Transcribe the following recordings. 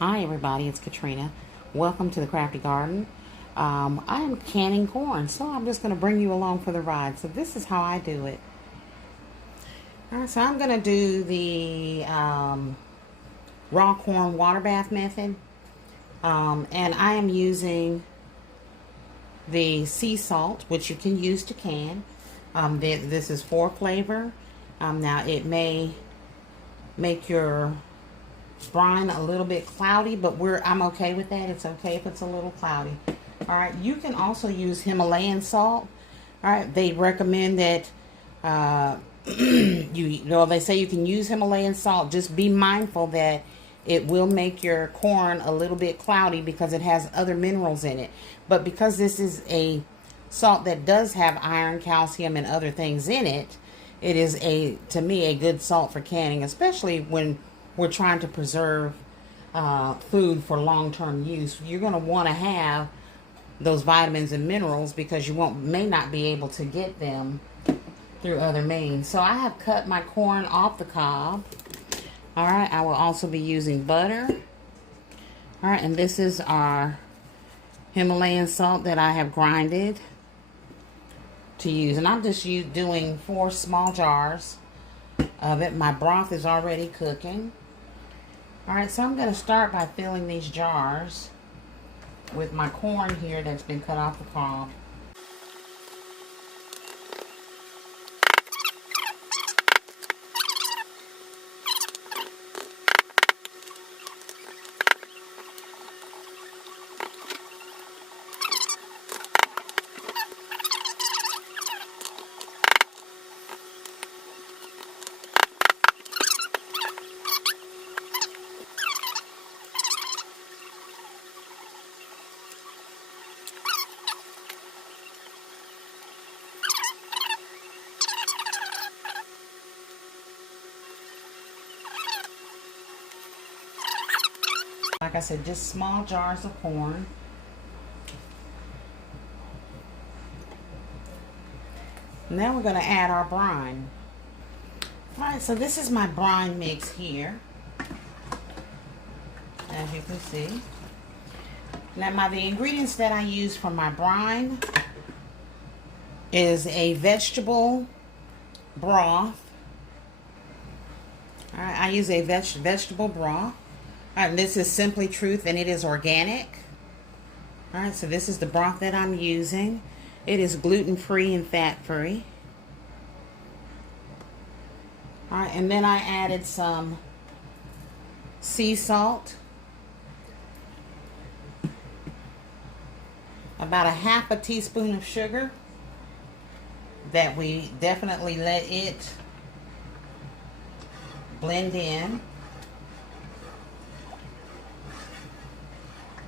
Hi everybody, it's Katrina. Welcome to the Crafty Garden. I am canning corn, so I'm just going to bring you along for the ride. So this is how I do it. Alright, so I'm going to do the raw corn water bath method. And I am using the sea salt, which you can use to can. This is for flavor. Now it may make your brine a little bit cloudy, but I'm okay with that. It's okay if it's a little cloudy. All right, you can also use Himalayan salt. All right, they recommend that they say you can use Himalayan salt. Just be mindful that it will make your corn a little bit cloudy because it has other minerals in it. But because this is a salt that does have iron, calcium, and other things in it, it is to me a good salt for canning, especially when we're trying to preserve food for long-term use. You're going to want to have those vitamins and minerals because you may not be able to get them through other means. So I have cut my corn off the cob. All right, I will also be using butter. All right, and this is our Himalayan salt that I have grinded to use. And I'm just doing 4 small jars of it. My broth is already cooking. Alright, so I'm going to start by filling these jars with my corn here that's been cut off the cob. Like I said, just small jars of corn. Now we're going to add our brine. Alright, so this is my brine mix here, as you can see. Now the ingredients that I use for my brine is a vegetable broth. Alright, I use a vegetable broth. Alright, this is Simply Truth and it is organic. Alright, so this is the broth that I'm using. It is gluten-free and fat-free. Alright, and then I added some sea salt. About a half a teaspoon of sugar that we definitely let it blend in.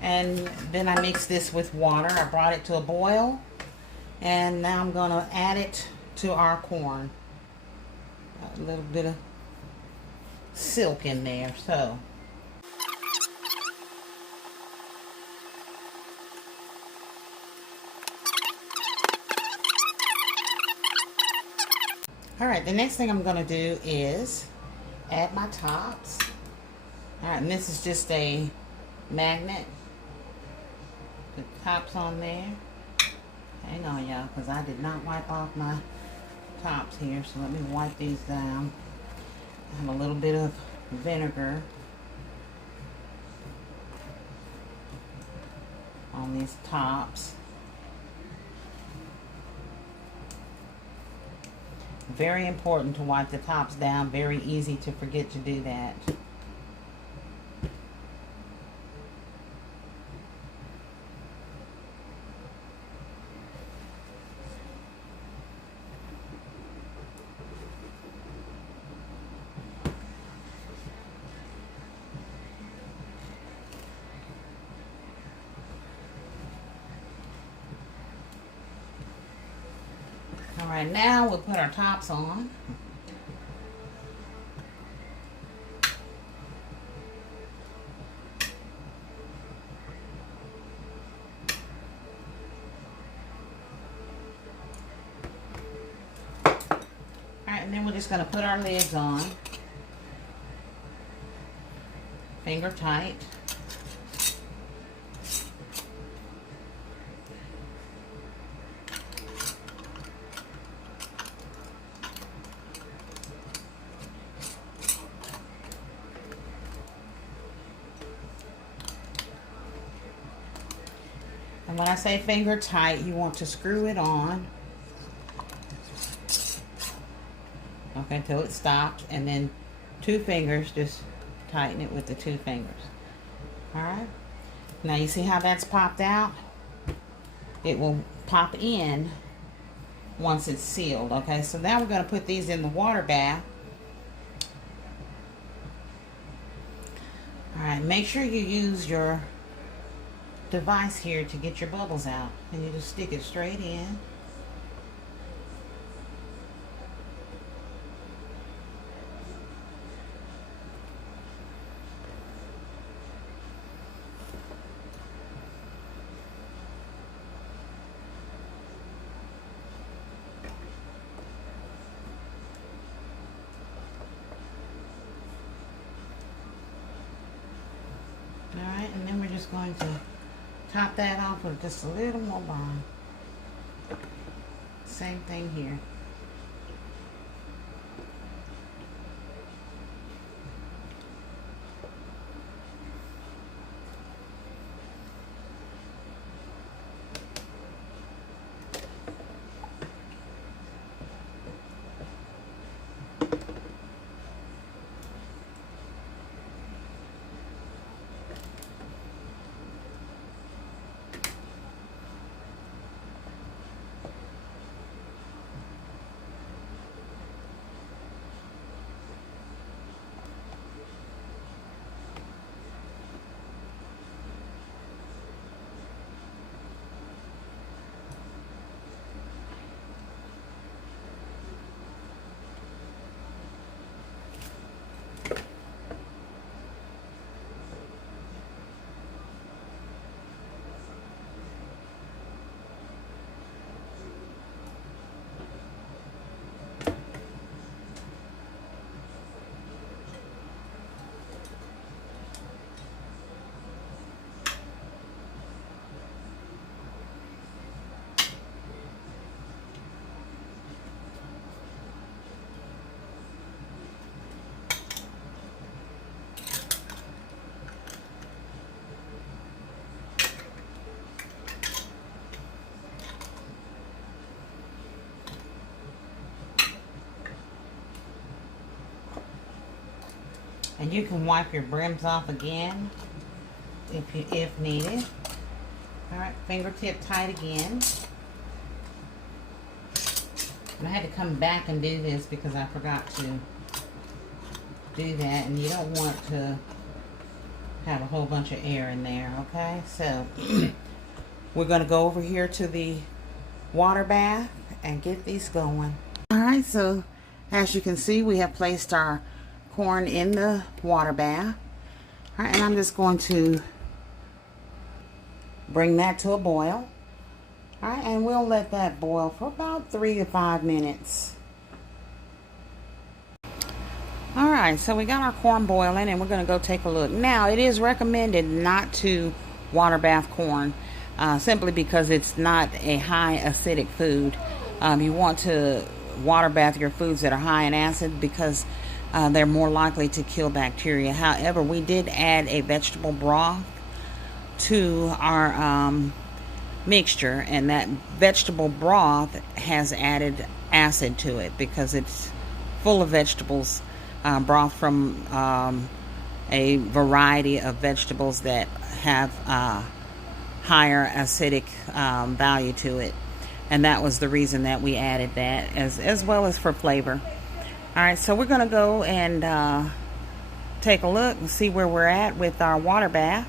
And then I mix this with water. I brought it to a boil. And now I'm going to add it to our corn. A little bit of silk in there. So. Alright, the next thing I'm going to do is add my tops. Alright, and this is just a magnet. The tops on there. Hang on, y'all, because I did not wipe off my tops here. So let me wipe these down. I have a little bit of vinegar on these tops. Very important to wipe the tops down. Very easy to forget to do that. Alright, now we'll put our tops on. Alright, and then we're just going to put our lids on. Finger tight. And when I say finger tight, you want to screw it on. Okay, until it stops. And then 2 fingers, just tighten it with the 2 fingers. Alright. Now you see how that's popped out? It will pop in once it's sealed. Okay, so now we're going to put these in the water bath. Alright, make sure you use your device here to get your bubbles out. And you just stick it straight in. Alright, and then we're just going to top that off with just a little more balm. Same thing here. And you can wipe your brims off again if needed. Alright, fingertip tight again. And I had to come back and do this because I forgot to do that. And you don't want to have a whole bunch of air in there, okay? So, we're going to go over here to the water bath and get these going. Alright, so as you can see, we have placed our corn in the water bath. All right, and I'm just going to bring that to a boil. All right, and we'll let that boil for about 3 to 5 minutes. All right, so we got our corn boiling and we're going to go take a look. Now, it is recommended not to water bath corn simply because it's not a high acidic food. You want to water bath your foods that are high in acid because they're more likely to kill bacteria. However, we did add a vegetable broth to our mixture, and that vegetable broth has added acid to it because it's full of vegetables, broth from a variety of vegetables that have higher acidic value to it. And that was the reason that we added that, as well as for flavor. Alright, so we're going to go and take a look and see where we're at with our water bath.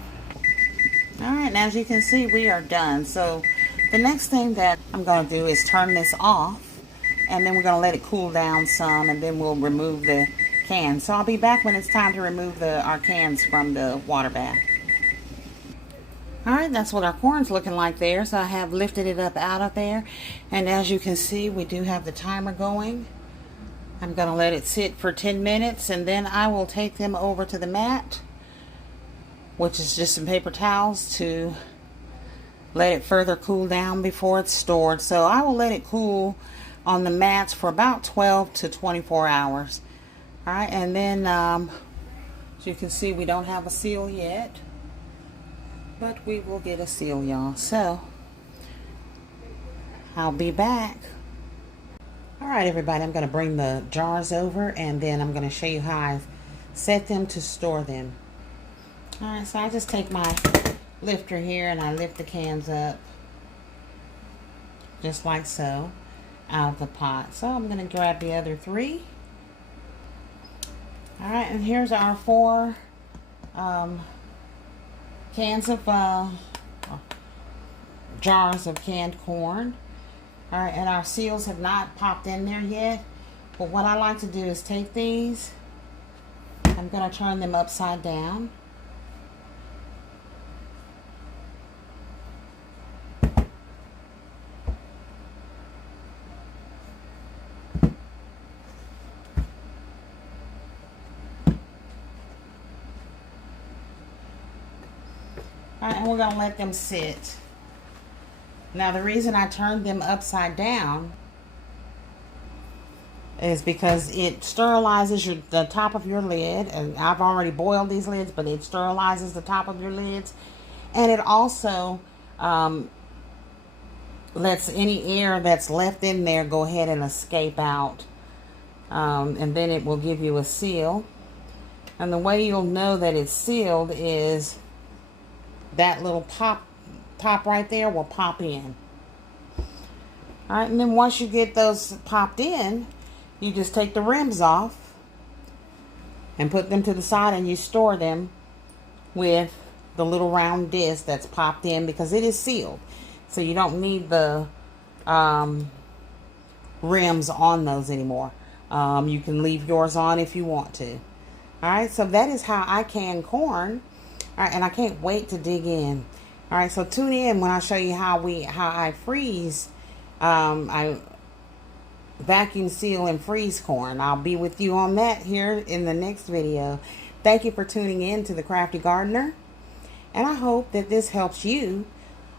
Alright, and as you can see, we are done. So the next thing that I'm going to do is turn this off, and then we're going to let it cool down some, and then we'll remove the cans. So I'll be back when it's time to remove our cans from the water bath. Alright, that's what our corn's looking like there. So I have lifted it up out of there, and as you can see, we do have the timer going. I'm going to let it sit for 10 minutes and then I will take them over to the mat, which is just some paper towels, to let it further cool down before it's stored. So I will let it cool on the mats for about 12 to 24 hours. Alright, and then as you can see, we don't have a seal yet, but we will get a seal, y'all. So I'll be back. All right, everybody, I'm going to bring the jars over, and then I'm going to show you how I set them to store them. All right, so I just take my lifter here and I lift the cans up just like so out of the pot. So I'm going to grab the other 3. All right, and here's our 4 cans of jars of canned corn. All right, and our seals have not popped in there yet. But what I like to do is take these. I'm going to turn them upside down. All right, and we're going to let them sit. Now, the reason I turned them upside down is because it sterilizes the top of your lid. And I've already boiled these lids, but it sterilizes the top of your lids. And it also lets any air that's left in there go ahead and escape out. And then it will give you a seal. And the way you'll know that it's sealed is that little top right there will pop in. All right, and then once you get those popped in, you just take the rims off and put them to the side, and you store them with the little round disc that's popped in because it is sealed. So you don't need the rims on those anymore. You can leave yours on if you want to. All right, so that is how I can corn. All right, and I can't wait to dig in. All right, so tune in when I show you how I freeze. I vacuum seal and freeze corn. I'll be with you on that here in the next video. Thank you for tuning in to the Crafty Gardener, and I hope that this helps you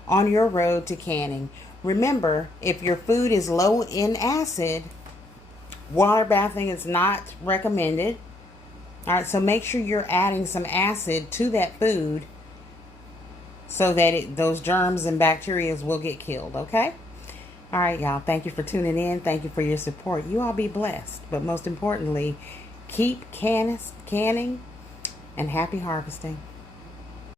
on your road to canning. Remember, if your food is low in acid, water bathing is not recommended. All right, so make sure you're adding some acid to that food so that those germs and bacteria will get killed, okay? All right, y'all. Thank you for tuning in. Thank you for your support. You all be blessed. But most importantly, keep canning and happy harvesting.